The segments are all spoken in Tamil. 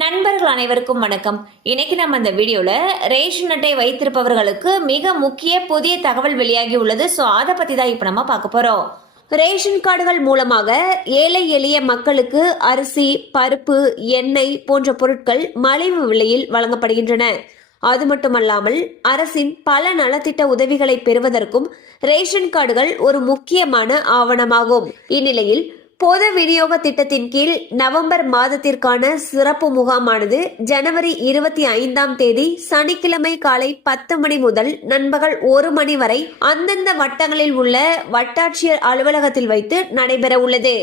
நண்பர்கள் அனைவருக்கும் வணக்கம். இன்னைக்கு நம்ம இந்த வீடியோல ரேஷன் அட்டை வைத்திருப்பவர்களுக்கு மிக முக்கிய புதிய தகவல் வெளியாகி உள்ளது. ஸோ அதை பத்தி தான் இப்போ நம்ம பார்க்க போறோம். ரேஷன் கார்டுகள் மூலமாக ஏழை எளிய மக்களுக்கு அரிசி பருப்பு எண்ணெய் போன்ற பொருட்கள் மலிவு விலையில் வழங்கப்படுகின்றன. அது மட்டுமல்லாமல் அரசின் பல நலத்திட்ட உதவிகளை பெறுவதற்கும் ரேஷன் கார்டுகள் ஒரு முக்கியமான ஆவணமாகும். இந்நிலையில் பொது விநியோக திட்டத்தின் கீழ் நவம்பர் மாதத்திற்கான சிறப்பு முகாமானது ஜனவரி இருபத்தி ஐந்தாம் தேதி சனிக்கிழமை காலை பத்து மணி முதல் நண்பகல் ஒரு மணி வரை அந்தந்த வட்டங்களில் உள்ள வட்டாட்சியர் அலுவலகத்தில் வைத்து நடைபெற உள்ளது.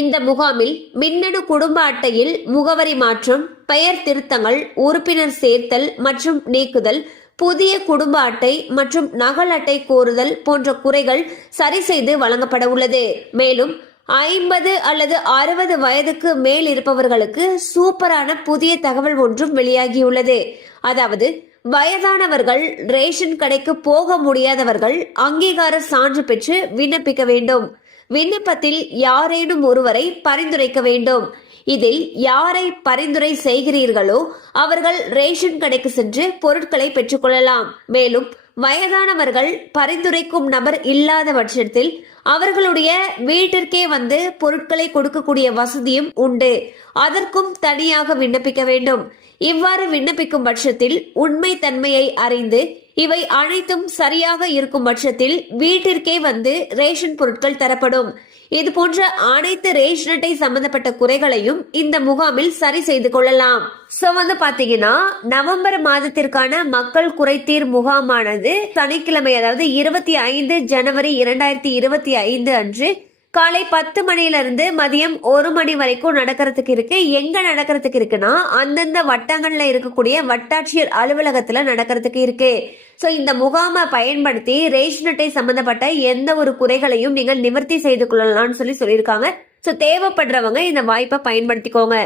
இந்த முகாமில் மின்னணு குடும்ப அட்டையில் முகவரி மாற்றம் பெயர் திருத்தங்கள் உறுப்பினர் சேர்த்தல் மற்றும் நீக்குதல் புதிய குடும்ப அட்டை மற்றும் நகல் அட்டை கோருதல் போன்ற குறைகள் சரி செய்து வழங்கப்பட உள்ளது. மேலும் ஐம்பது அல்லது அறுபது வயதுக்கு மேல் இருப்பவர்களுக்கு சூப்பரான புதிய தகவல் ஒன்றும் வெளியாகியுள்ளது. அதாவது வயதானவர்கள் ரேஷன் கடைக்கு போக முடியாதவர்கள் அங்கீகார சான்று பெற்று விண்ணப்பிக்க வேண்டும். விண்ணப்பத்தில் யாரேனும் ஒருவரை பரிந்துரைக்க வேண்டும். இதில் யாரை பரிந்துரை செய்கிறீர்களோ அவர்கள் ரேஷன் கடைக்கு சென்று பொருட்களை பெற்றுக்கொள்ளலாம் மேலும் வயதானவர்கள் பரிந்துரைக்கும் நபர் இல்லாத பட்சத்தில் அவர்களுடைய வீட்டிற்கே வந்து பொருட்களை கொடுக்கக்கூடிய வசதியும் உண்டு. அதற்கும் தனியாக விண்ணப்பிக்க வேண்டும். இவ்வாறு விண்ணப்பிக்கும் பட்சத்தில் உண்மை தன்மையை அறிந்து இவை அனைத்தும் சரியாக இருக்கும் பட்சத்தில் வீட்டிற்கே வந்து ரேஷன் பொருட்கள் தரப்படும். இது போன்ற அனைத்து ரேஷன் அட்டை சம்பந்தப்பட்ட குறைகளையும் இந்த முகாமில் சரி செய்து கொள்ளலாம். சோ வந்து பாத்தீங்கன்னா நவம்பர் மாதத்திற்கான மக்கள் குறைத்தீர் முகாமானது சனிக்கிழமை அதாவது இருபத்தி ஐந்து ஜனவரி இரண்டாயிரத்தி இருபத்தி ஐந்து அன்று காலை பத்து மணில இருந்து மதியம் ஒரு மணி வரைக்கும் நடக்கிறதுக்கு இருக்கு. எங்க நடக்கிறதுக்கு இருக்குன்னா அந்தந்த வட்டங்கள்ல இருக்கக்கூடிய வட்டாட்சியர் அலுவலகத்துல நடக்கிறதுக்கு இருக்கு. சோ இந்த முகாமை பயன்படுத்தி ரேஷன் அட்டை சம்பந்தப்பட்ட எந்த ஒரு குறைகளையும் நீங்கள் நிவர்த்தி செய்து கொள்ளலாம்னு சொல்லி சொல்லியிருக்காங்க. சோ தேவைப்படுறவங்க இந்த வாய்ப்பை பயன்படுத்திக்கோங்க.